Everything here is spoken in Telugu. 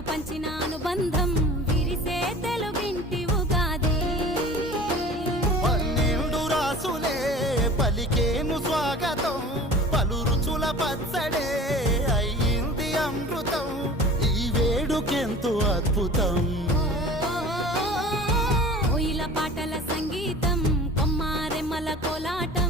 పాలు పంచిన అనుబంధం విరిసే తెలుగింటి ఉగాది. 12 రాసులే పలికేను స్వాగతం, పలు రుచుల పచ్చడే అయ్యింది అమృతం. ఈ వేడుకెంతో అద్భుతం. కోయిల పాటల సంగీతం, కొమ్మారెమ్మల కోలాటం